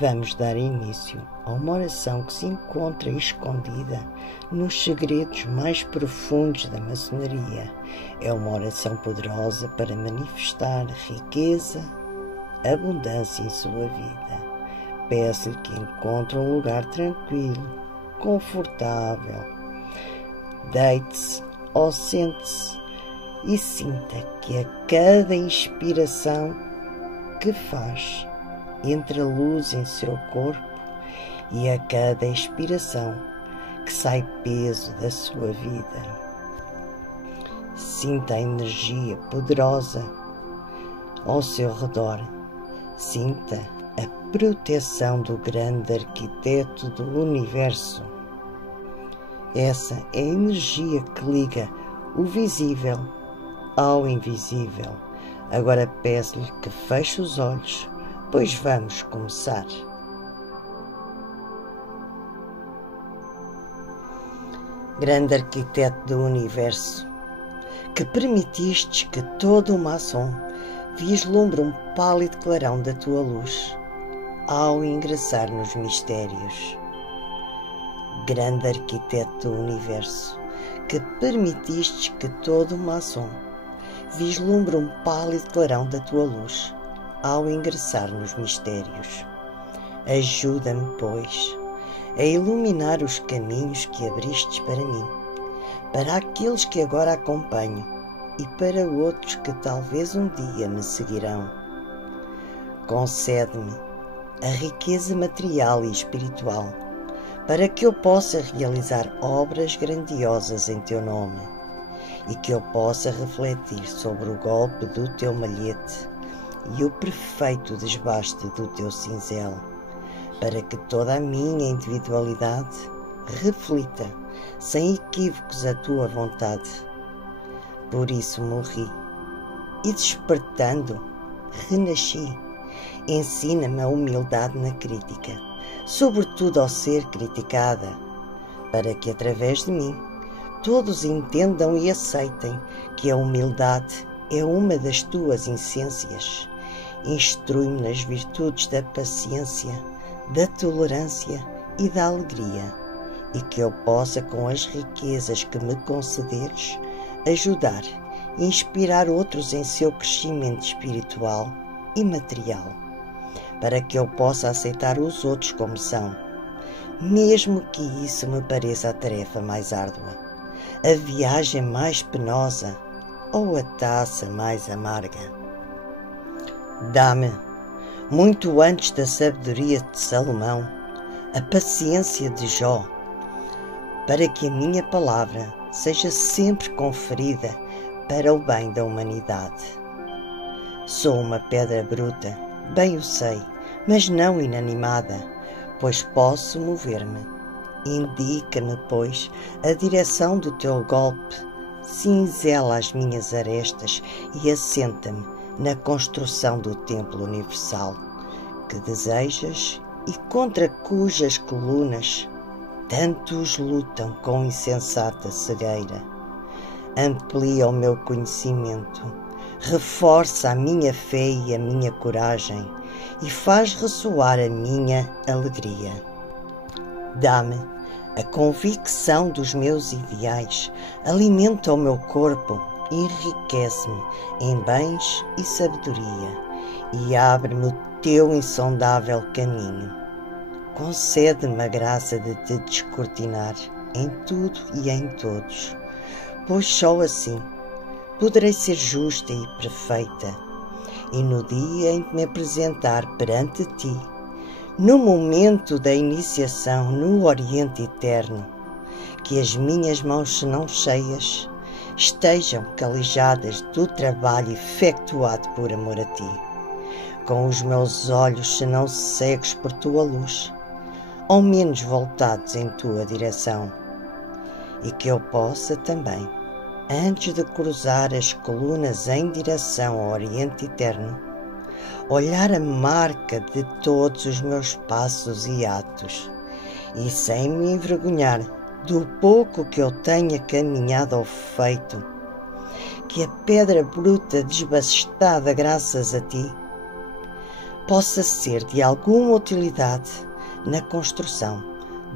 Vamos dar início a uma oração que se encontra escondida nos segredos mais profundos da maçonaria. É uma oração poderosa para manifestar riqueza, abundância em sua vida. Peço-lhe que encontre um lugar tranquilo, confortável. Deite-se ou sente-se e sinta que a cada inspiração que faz entra luz em seu corpo e a cada expiração que sai peso da sua vida. Sinta a energia poderosa ao seu redor. Sinta a proteção do grande arquiteto do universo. Essa é a energia que liga o visível ao invisível. Agora peço-lhe que feche os olhos, pois vamos começar. Grande arquiteto do universo, que permitistes que todo o maçom vislumbre um pálido clarão da tua luz ao ingressar nos mistérios. Grande arquiteto do universo, que permitistes que todo o maçom vislumbre um pálido clarão da tua luz ao ingressar nos mistérios. Ajuda-me, pois, a iluminar os caminhos que abristes para mim, para aqueles que agora acompanho e para outros que talvez um dia me seguirão. Concede-me a riqueza material e espiritual, para que eu possa realizar obras grandiosas em teu nome e que eu possa refletir sobre o golpe do teu malhete e o perfeito desbaste do teu cinzel, para que toda a minha individualidade reflita sem equívocos a tua vontade. Por isso morri e, despertando, renasci. Ensina-me a humildade na crítica, sobretudo ao ser criticada, para que através de mim todos entendam e aceitem que a humildade é uma das tuas essências. Instrui-me nas virtudes da paciência, da tolerância e da alegria, e que eu possa, com as riquezas que me concederes, ajudar e inspirar outros em seu crescimento espiritual e material, para que eu possa aceitar os outros como são, mesmo que isso me pareça a tarefa mais árdua, a viagem mais penosa ou a taça mais amarga. Dá-me, muito antes da sabedoria de Salomão, a paciência de Jó, para que a minha palavra seja sempre conferida para o bem da humanidade. Sou uma pedra bruta, bem o sei, mas não inanimada, pois posso mover-me. Indica-me, pois, a direção do teu golpe, cinzela as minhas arestas e assenta-me na construção do templo universal que desejas e contra cujas colunas tantos lutam com insensata cegueira. Amplia o meu conhecimento, reforça a minha fé e a minha coragem e faz ressoar a minha alegria. Dá-me a convicção dos meus ideais, alimenta o meu corpo, enriquece-me em bens e sabedoria e abre-me o teu insondável caminho. Concede-me a graça de te descortinar em tudo e em todos, pois só assim poderei ser justa e perfeita, e no dia em que me apresentar perante ti, no momento da iniciação no Oriente Eterno, que as minhas mãos, se não cheias, estejam calijadas do trabalho efetuado por amor a ti, com os meus olhos, se não cegos por tua luz, ao menos voltados em tua direção, e que eu possa também, antes de cruzar as colunas em direção ao Oriente Eterno, olhar a marca de todos os meus passos e atos, e sem me envergonhar do pouco que eu tenha caminhado ao feito, que a pedra bruta desbastada graças a ti possa ser de alguma utilidade na construção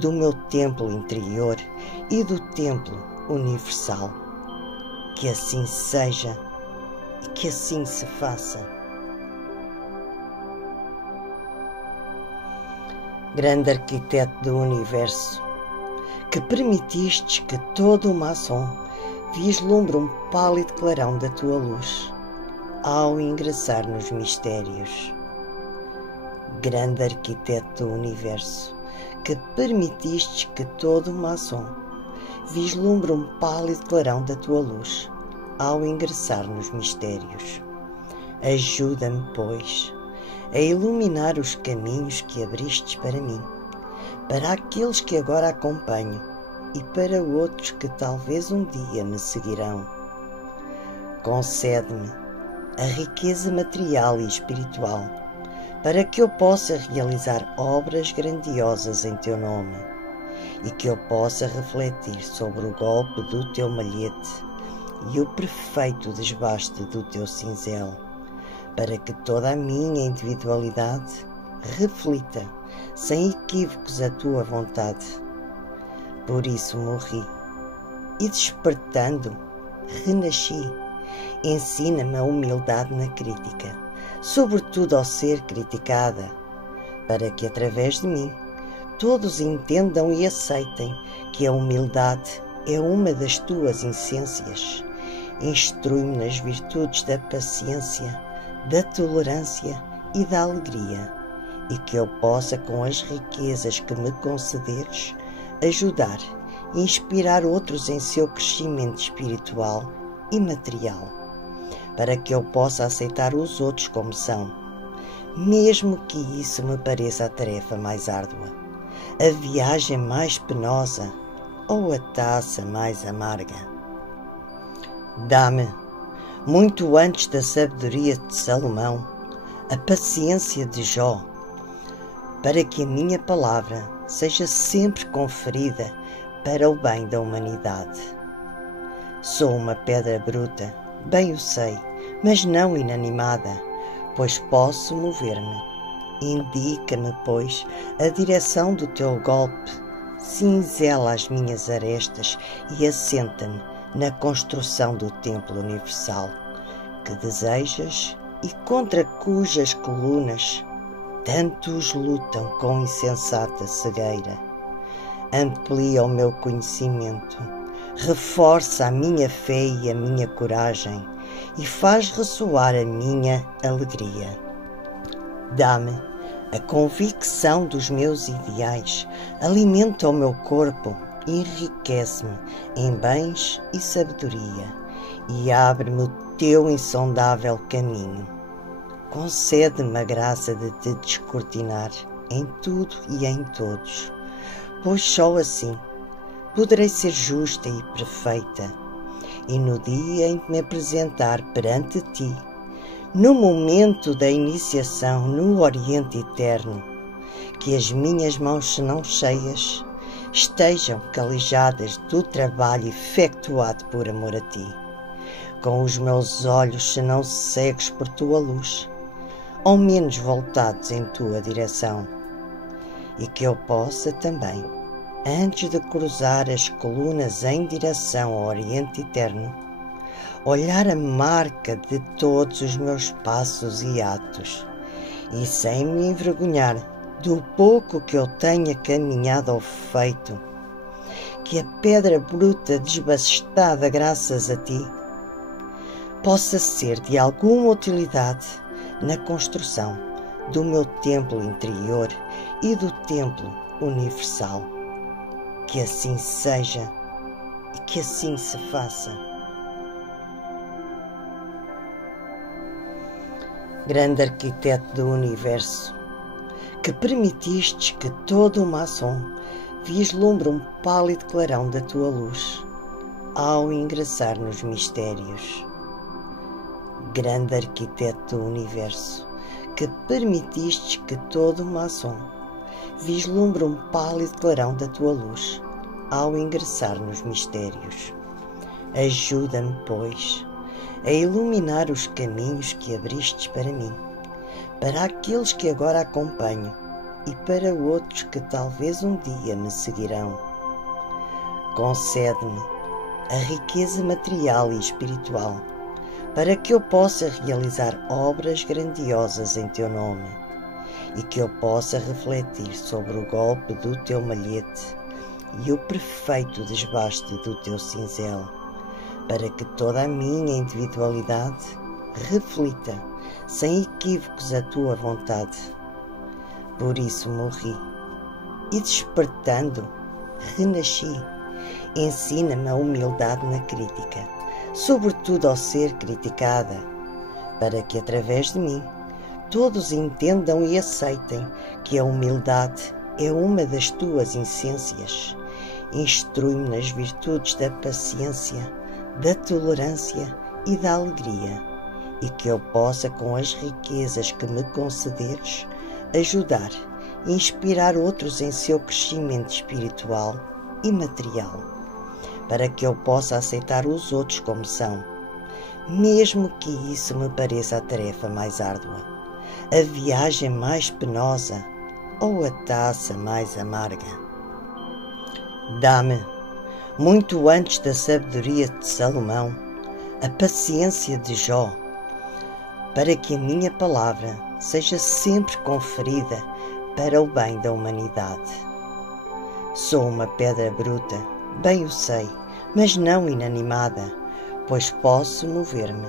do meu templo interior e do templo universal. Que assim seja e que assim se faça. Grande arquiteto do universo, que permitistes que todo o maçom vislumbre um pálido clarão da tua luz ao ingressar nos mistérios. Grande arquiteto do universo, que permitiste que todo o maçom vislumbre um pálido clarão da tua luz ao ingressar nos mistérios. Ajuda-me, pois, a iluminar os caminhos que abristes para mim, para aqueles que agora acompanho e para outros que talvez um dia me seguirão. Concede-me a riqueza material e espiritual para que eu possa realizar obras grandiosas em teu nome e que eu possa refletir sobre o golpe do teu malhete e o perfeito desbaste do teu cinzel, para que toda a minha individualidade reflita sem equívocos a tua vontade. Por isso morri e, despertando, renasci. Ensina-me a humildade na crítica, sobretudo ao ser criticada, para que através de mim todos entendam e aceitem que a humildade é uma das tuas essências. Instrui-me nas virtudes da paciência, da tolerância e da alegria, e que eu possa, com as riquezas que me concederes, ajudar e inspirar outros em seu crescimento espiritual e material, para que eu possa aceitar os outros como são, mesmo que isso me pareça a tarefa mais árdua, a viagem mais penosa ou a taça mais amarga. Dá-me, muito antes da sabedoria de Salomão, a paciência de Jó, para que a minha palavra seja sempre conferida para o bem da humanidade. Sou uma pedra bruta, bem o sei, mas não inanimada, pois posso mover-me. Indica-me, pois, a direção do teu golpe, cinzela as minhas arestas e assenta-me na construção do templo universal que desejas e contra cujas colunas tantos lutam com insensata cegueira. Amplia o meu conhecimento, reforça a minha fé e a minha coragem e faz ressoar a minha alegria. Dá-me a convicção dos meus ideais, alimenta o meu corpo, enriquece-me em bens e sabedoria e abre-me o teu insondável caminho. Concede-me a graça de te descortinar em tudo e em todos, pois só assim poderei ser justa e perfeita, e no dia em que me apresentar perante ti, no momento da iniciação no Oriente Eterno, que as minhas mãos, se não cheias, estejam calijadas do trabalho efetuado por amor a ti, com os meus olhos, se não cegos por tua luz, ao menos voltados em tua direção, e que eu possa também, antes de cruzar as colunas em direção ao Oriente Eterno, olhar a marca de todos os meus passos e atos, e sem me envergonhar do pouco que eu tenha caminhado ou feito, que a pedra bruta desbastada graças a ti possa ser de alguma utilidade na construção do meu templo interior e do templo universal. Que assim seja e que assim se faça. Grande arquiteto do universo, que permitistes que todo o maçom vislumbre um pálido clarão da tua luz ao ingressar nos mistérios. Grande arquiteto do universo, que permitiste que todo o maçom vislumbre um pálido clarão da tua luz ao ingressar nos mistérios. Ajuda-me, pois, a iluminar os caminhos que abristes para mim, para aqueles que agora acompanho e para outros que talvez um dia me seguirão. Concede-me a riqueza material e espiritual, para que eu possa realizar obras grandiosas em teu nome e que eu possa refletir sobre o golpe do teu malhete e o perfeito desbaste do teu cinzel, para que toda a minha individualidade reflita sem equívocos a tua vontade. Por isso morri e, despertando, renasci. Ensina-me a humildade na crítica, sobretudo ao ser criticada, para que através de mim todos entendam e aceitem que a humildade é uma das tuas essências. Instrui-me nas virtudes da paciência, da tolerância e da alegria, e que eu possa, com as riquezas que me concederes, ajudar e inspirar outros em seu crescimento espiritual e material, para que eu possa aceitar os outros como são, mesmo que isso me pareça a tarefa mais árdua, a viagem mais penosa ou a taça mais amarga. Dá-me, muito antes da sabedoria de Salomão, a paciência de Jó, para que a minha palavra seja sempre conferida para o bem da humanidade. Sou uma pedra bruta, bem o sei, mas não inanimada, pois posso mover-me.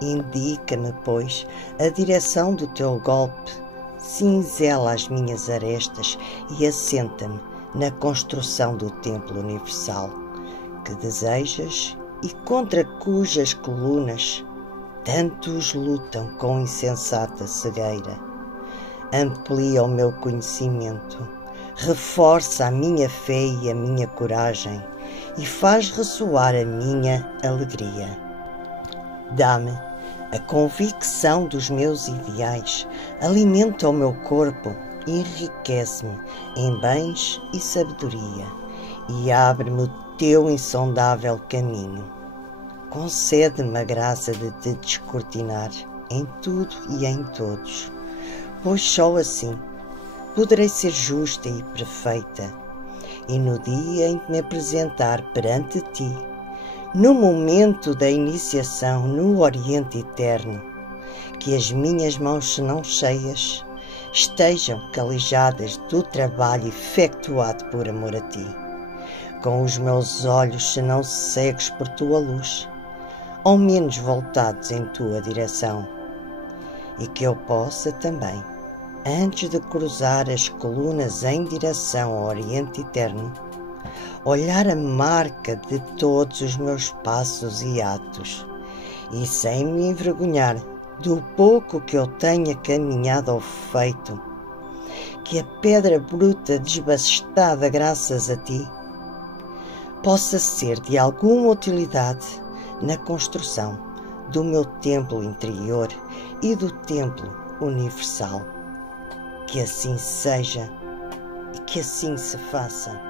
Indica-me, pois, a direção do teu golpe, cinzela as minhas arestas e assenta-me na construção do templo universal que desejas e contra cujas colunas tantos lutam com insensata cegueira. Amplia o meu conhecimento, reforça a minha fé e a minha coragem e faz ressoar a minha alegria. Dá-me a convicção dos meus ideais, alimenta o meu corpo, enriquece-me em bens e sabedoria e abre-me o teu insondável caminho. Concede-me a graça de te descortinar em tudo e em todos, pois só assim poderei ser justa e perfeita, e no dia em que me apresentar perante ti, no momento da iniciação no Oriente Eterno, que as minhas mãos, se não cheias, estejam calijadas do trabalho efetuado por amor a ti, com os meus olhos, se não cegos por tua luz, ao menos voltados em tua direção, e que eu possa também, antes de cruzar as colunas em direção ao Oriente Eterno, olhar a marca de todos os meus passos e atos, e sem me envergonhar do pouco que eu tenha caminhado ou feito, que a pedra bruta desbastada graças a ti possa ser de alguma utilidade na construção do meu templo interior e do templo universal. Que assim seja e que assim se faça.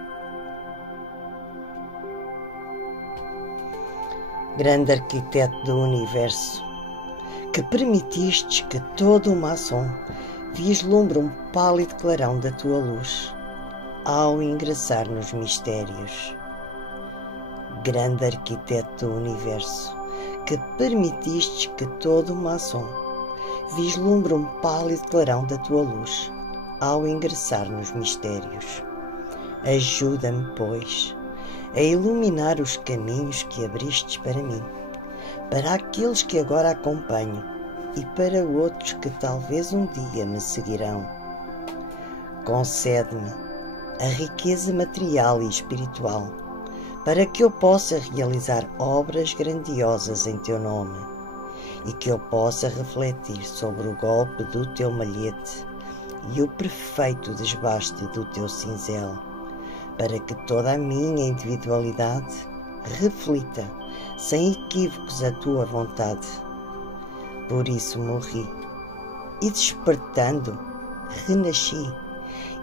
Grande arquiteto do universo, que permitistes que todo o maçom vislumbre um pálido clarão da tua luz ao ingressar nos mistérios. Grande arquiteto do universo, que permitistes que todo o maçom vislumbre um pálido clarão da tua luz ao ingressar nos mistérios. Ajuda-me, pois, a iluminar os caminhos que abristes para mim, para aqueles que agora acompanho e para outros que talvez um dia me seguirão. Concede-me a riqueza material e espiritual, para que eu possa realizar obras grandiosas em teu nome e que eu possa refletir sobre o golpe do teu malhete e o perfeito desbaste do teu cinzel, para que toda a minha individualidade reflita sem equívocos a tua vontade. Por isso morri e, despertando, renasci.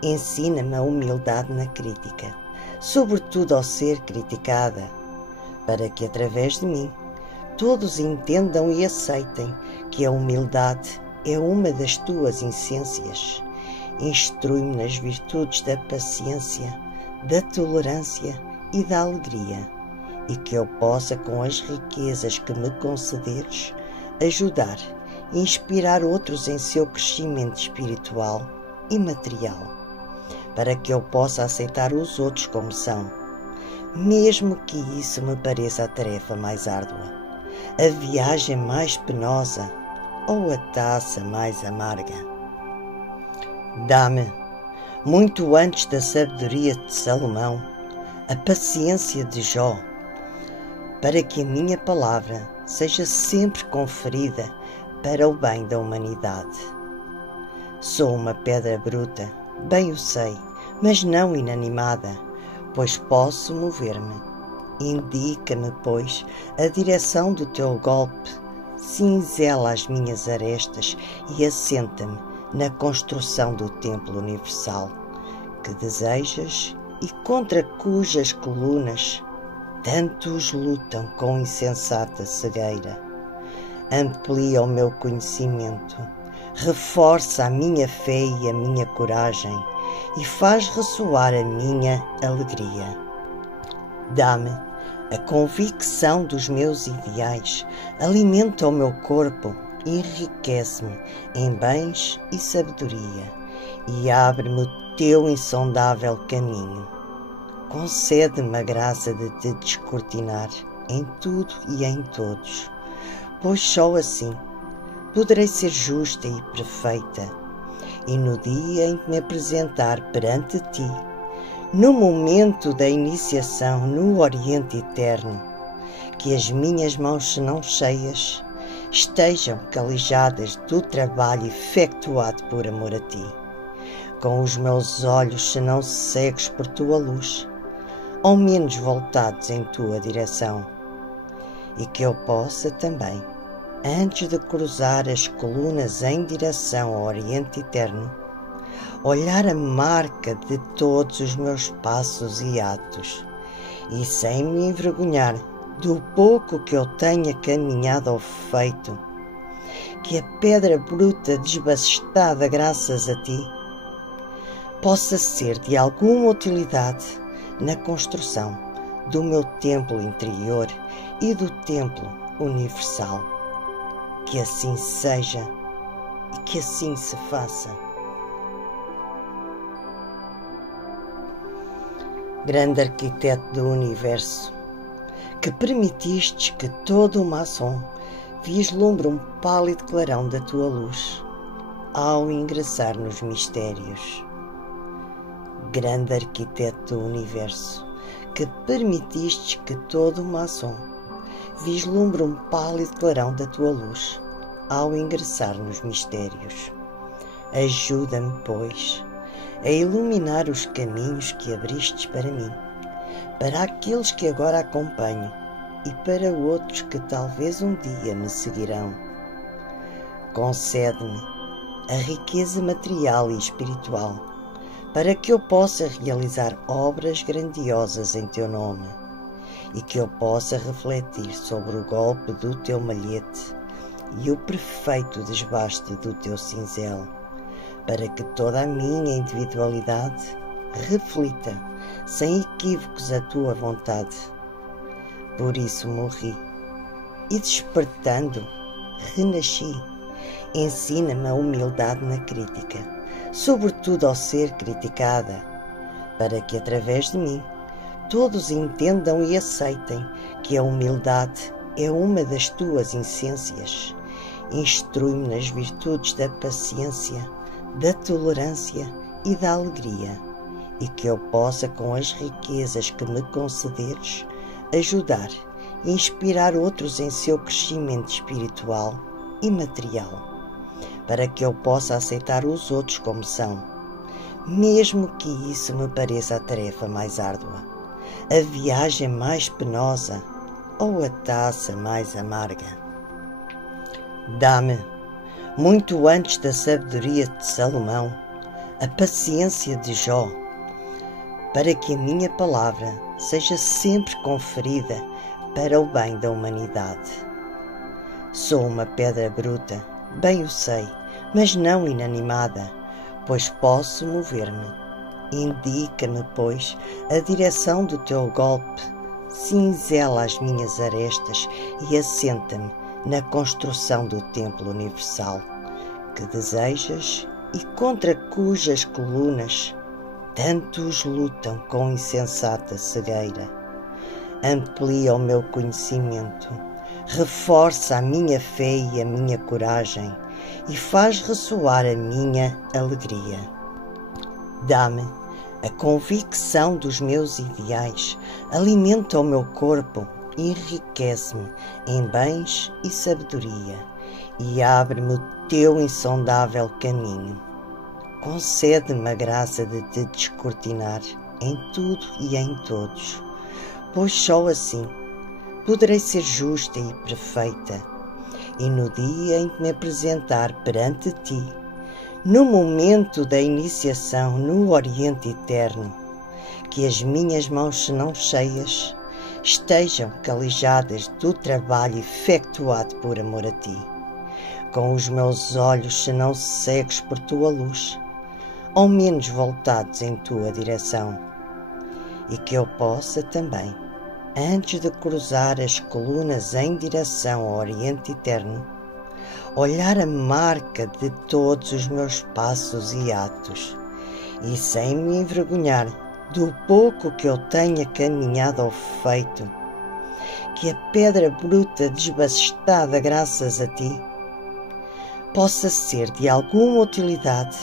Ensina-me a humildade na crítica, sobretudo ao ser criticada, para que através de mim todos entendam e aceitem que a humildade é uma das tuas essências. Instrui-me nas virtudes da paciência, da tolerância e da alegria, e que eu possa, com as riquezas que me concederes, ajudar e inspirar outros em seu crescimento espiritual e material, para que eu possa aceitar os outros como são, mesmo que isso me pareça a tarefa mais árdua, a viagem mais penosa ou a taça mais amarga. Dá-me, muito antes da sabedoria de Salomão, a paciência de Jó, para que a minha palavra seja sempre conferida para o bem da humanidade. Sou uma pedra bruta, bem o sei, mas não inanimada, pois posso mover-me. Indica-me, pois, a direção do teu golpe, cinzela as minhas arestas e assenta-me na construção do templo universal que desejas e contra cujas colunas tantos lutam com insensata cegueira. Amplia o meu conhecimento, reforça a minha fé e a minha coragem e faz ressoar a minha alegria. Dá-me a convicção dos meus ideais, alimenta o meu corpo, enriquece-me em bens e sabedoria e abre-me o teu insondável caminho. Concede-me a graça de te descortinar em tudo e em todos, pois só assim poderei ser justa e perfeita, e no dia em que me apresentar perante ti, no momento da iniciação no Oriente Eterno, que as minhas mãos, se não cheias, estejam calijadas do trabalho efetuado por amor a ti, com os meus olhos, se não cegos por tua luz, ao menos voltados em tua direção, e que eu possa também, antes de cruzar as colunas em direção ao Oriente Eterno, olhar a marca de todos os meus passos e atos, e sem me envergonhar do pouco que eu tenha caminhado ao feito, que a pedra bruta desbastada graças a ti possa ser de alguma utilidade na construção do meu templo interior e do templo universal. Que assim seja e que assim se faça. Grande arquiteto do universo, que permitistes que todo o maçom vislumbre um pálido clarão da tua luz ao ingressar nos mistérios. Grande arquiteto do universo, que permitistes que todo o maçom vislumbre um pálido clarão da tua luz ao ingressar nos mistérios. Ajuda-me, pois, a iluminar os caminhos que abristes para mim, para aqueles que agora acompanho e para outros que talvez um dia me seguirão. Concede-me a riqueza material e espiritual, para que eu possa realizar obras grandiosas em teu nome, e que eu possa refletir sobre o golpe do teu malhete e o perfeito desbaste do teu cinzel, para que toda a minha individualidade reflita sem equívocos a tua vontade. Por isso morri, e despertando, renasci. Ensina-me a humildade na crítica, sobretudo ao ser criticada, para que através de mim todos entendam e aceitem que a humildade é uma das tuas essências. Instrui-me nas virtudes da paciência, da tolerância e da alegria, e que eu possa, com as riquezas que me concederes, ajudar e inspirar outros em seu crescimento espiritual e material, para que eu possa aceitar os outros como são, mesmo que isso me pareça a tarefa mais árdua, a viagem mais penosa ou a taça mais amarga. Dá-me, muito antes da sabedoria de Salomão, a paciência de Jó, para que a minha palavra seja sempre conferida para o bem da humanidade. Sou uma pedra bruta, bem o sei, mas não inanimada, pois posso mover-me. Indica-me, pois, a direção do teu golpe, cinzela as minhas arestas e assenta-me na construção do templo universal que desejas e contra cujas colunas tantos lutam com insensata cegueira. Amplia o meu conhecimento, reforça a minha fé e a minha coragem e faz ressoar a minha alegria. Dá-me a convicção dos meus ideais, alimenta o meu corpo, enriquece-me em bens e sabedoria e abre-me o teu insondável caminho. Concede-me a graça de te descortinar em tudo e em todos, pois só assim poderei ser justa e perfeita, e no dia em que me apresentar perante ti, no momento da iniciação no Oriente Eterno, que as minhas mãos, se não cheias, estejam calijadas do trabalho efetuado por amor a ti, com os meus olhos, se não cegos por tua luz, ao menos voltados em tua direção, e que eu possa também, antes de cruzar as colunas em direção ao Oriente Eterno, olhar a marca de todos os meus passos e atos, e sem me envergonhar do pouco que eu tenha caminhado ao feito, que a pedra bruta desbastada graças a ti possa ser de alguma utilidade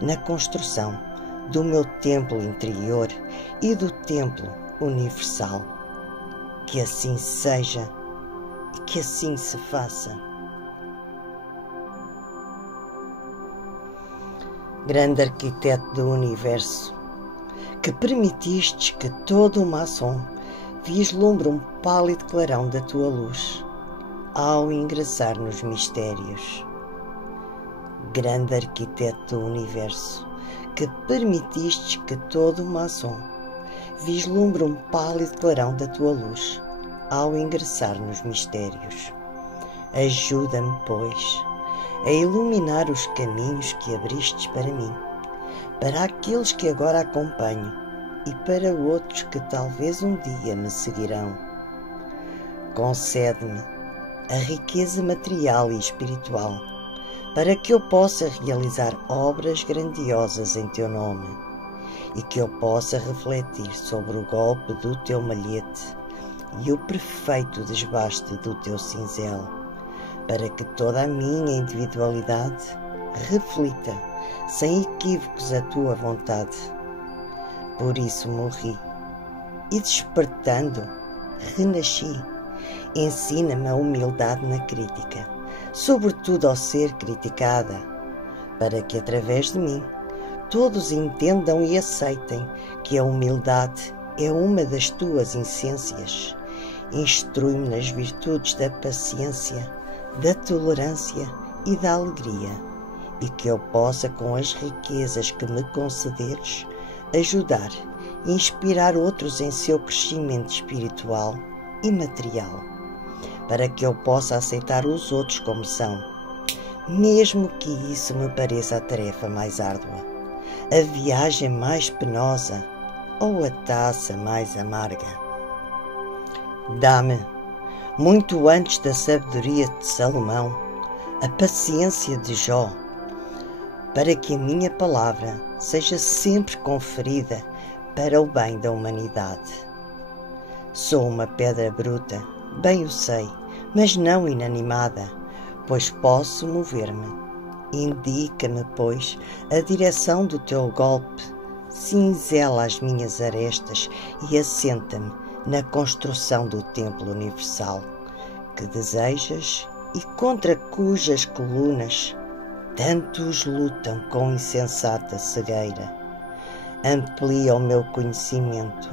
na construção do meu templo interior e do templo universal. Que assim seja e que assim se faça. Grande arquiteto do universo, que permitistes que todo o maçom vislumbre um pálido clarão da tua luz ao ingressar nos mistérios. Grande arquiteto do universo, que permitistes que todo o maçom vislumbre um pálido clarão da tua luz ao ingressar nos mistérios. Ajuda-me, pois, a iluminar os caminhos que abristes para mim, para aqueles que agora acompanho e para outros que talvez um dia me seguirão. Concede-me a riqueza material e espiritual para que eu possa realizar obras grandiosas em teu nome e que eu possa refletir sobre o golpe do teu malhete e o perfeito desbaste do teu cinzel, para que toda a minha individualidade reflita sem equívocos a tua vontade. Por isso morri, e despertando, renasci. Ensina-me a humildade na crítica, sobretudo ao ser criticada, para que através de mim todos entendam e aceitem que a humildade é uma das tuas essências. Instrui-me nas virtudes da paciência, da tolerância e da alegria, e que eu possa, com as riquezas que me concederes, ajudar e inspirar outros em seu crescimento espiritual e material, para que eu possa aceitar os outros como são, mesmo que isso me pareça a tarefa mais árdua, a viagem mais penosa ou a taça mais amarga. Dá-me, muito antes da sabedoria de Salomão, a paciência de Jó, para que a minha palavra seja sempre conferida para o bem da humanidade. Sou uma pedra bruta, bem o sei, mas não inanimada, pois posso mover-me. Indica-me, pois, a direção do teu golpe, cinzela as minhas arestas e assenta-me na construção do templo universal que desejas e contra cujas colunas tantos lutam com insensata cegueira. Amplia o meu conhecimento,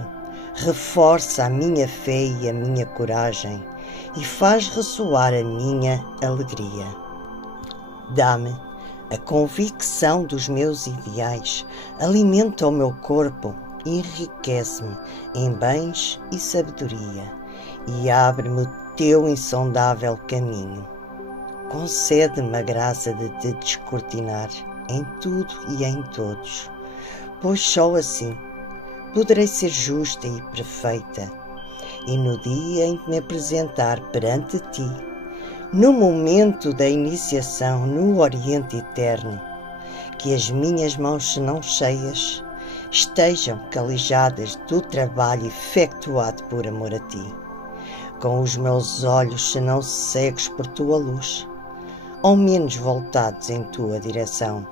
reforça a minha fé e a minha coragem e faz ressoar a minha alegria. Dá-me a convicção dos meus ideais, alimenta o meu corpo, enriquece-me em bens e sabedoria e abre-me o teu insondável caminho. concede-me a graça de te descortinar em tudo e em todos, pois só assim poderei ser justa e perfeita, e no dia em que me apresentar perante ti, no momento da iniciação no Oriente Eterno, que as minhas mãos, se não cheias, estejam calijadas do trabalho efetuado por amor a ti, com os meus olhos, se não cegos por tua luz, ao menos voltados em tua direção,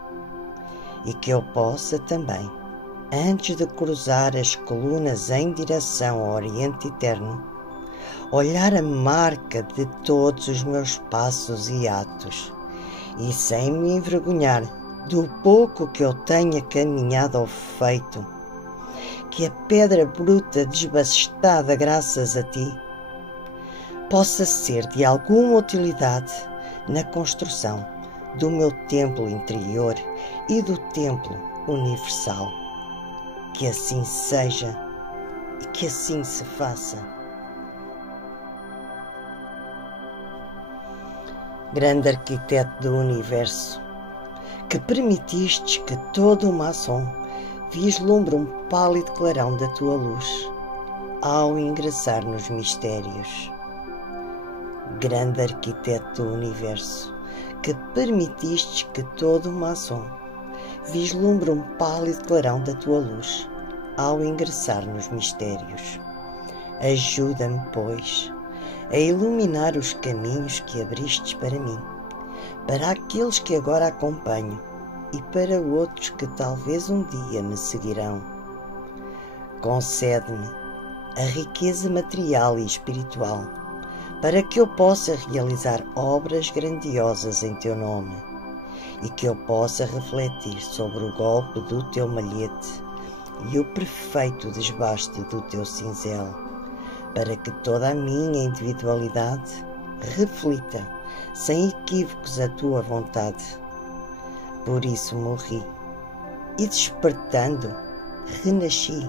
e que eu possa também, antes de cruzar as colunas em direção ao Oriente Eterno, olhar a marca de todos os meus passos e atos, e sem me envergonhar do pouco que eu tenha caminhado ou feito, que a pedra bruta desbastada graças a ti possa ser de alguma utilidade na construção do meu templo interior e do templo universal. Que assim seja e que assim se faça. Grande arquiteto do universo, que permitistes que toda uma ação vislumbre um pálido clarão da tua luz ao ingressar nos mistérios. Grande arquiteto do universo, que permitistes que toda uma ação vislumbre um pálido clarão da tua luz ao ingressar nos mistérios. Ajuda-me, pois, a iluminar os caminhos que abristes para mim, para aqueles que agora acompanho e para outros que talvez um dia me seguirão. Concede-me a riqueza material e espiritual para que eu possa realizar obras grandiosas em teu nome e que eu possa refletir sobre o golpe do teu malhete e o perfeito desbaste do teu cinzel, para que toda a minha individualidade reflita sem equívocos a tua vontade. Por isso morri, e despertando, renasci.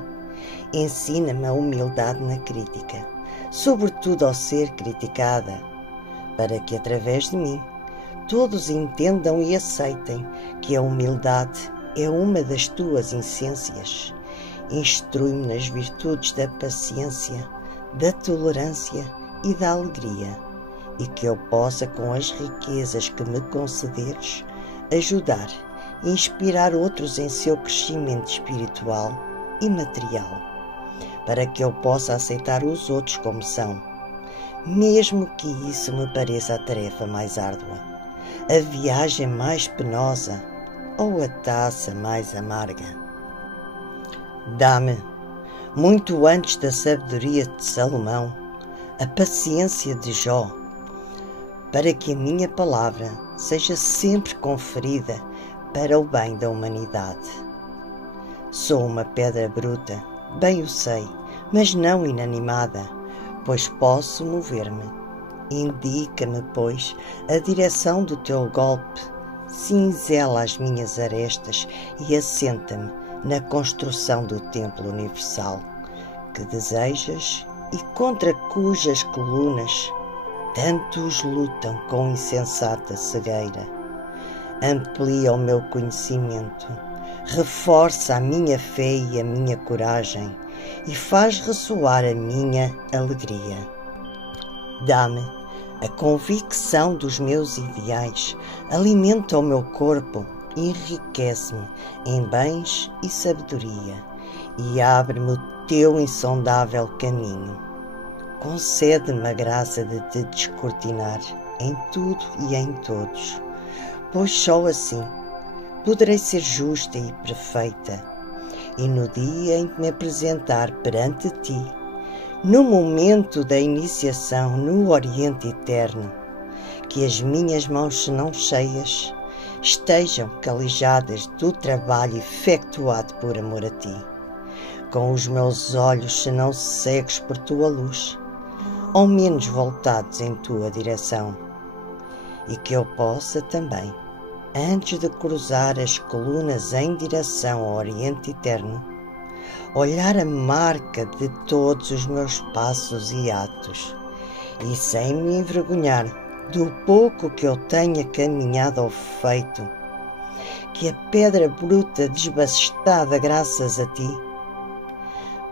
Ensina-me a humildade na crítica, sobretudo ao ser criticada, para que através de mim todos entendam e aceitem que a humildade é uma das tuas essências. Instrui-me nas virtudes da paciência, da tolerância e da alegria, e que eu possa, com as riquezas que me concederes, ajudar e inspirar outros em seu crescimento espiritual e material, para que eu possa aceitar os outros como são, mesmo que isso me pareça a tarefa mais árdua, a viagem mais penosa ou a taça mais amarga. Dá-me, muito antes da sabedoria de Salomão, a paciência de Jó, para que a minha palavra seja sempre conferida para o bem da humanidade. Sou uma pedra bruta, bem o sei, mas não inanimada, pois posso mover-me. Indica-me, pois, a direção do teu golpe, cinzela as minhas arestas e assenta-me na construção do templo universal que desejas e contra cujas colunas tantos lutam com insensata cegueira. Amplia o meu conhecimento, reforça a minha fé e a minha coragem e faz ressoar a minha alegria. Dá-me a convicção dos meus ideais, alimenta o meu corpo, enriquece-me em bens e sabedoria e abre-me o teu insondável caminho. Concede-me a graça de te descortinar em tudo e em todos, pois só assim poderei ser justa e perfeita, e no dia em que me apresentar perante ti, no momento da iniciação no Oriente Eterno, que as minhas mãos, se não cheias, estejam calijadas do trabalho efetuado por amor a ti, com os meus olhos, se não cegos por tua luz, ao menos voltados em tua direção, e que eu possa também, antes de cruzar as colunas em direção ao Oriente Eterno, olhar a marca de todos os meus passos e atos, e sem me envergonhar do pouco que eu tenha caminhado ou feito, que a pedra bruta desbastada graças a ti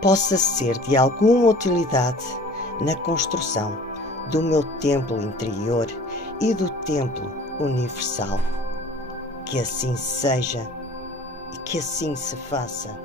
possa ser de alguma utilidade na construção do meu templo interior e do templo universal. Que assim seja e que assim se faça.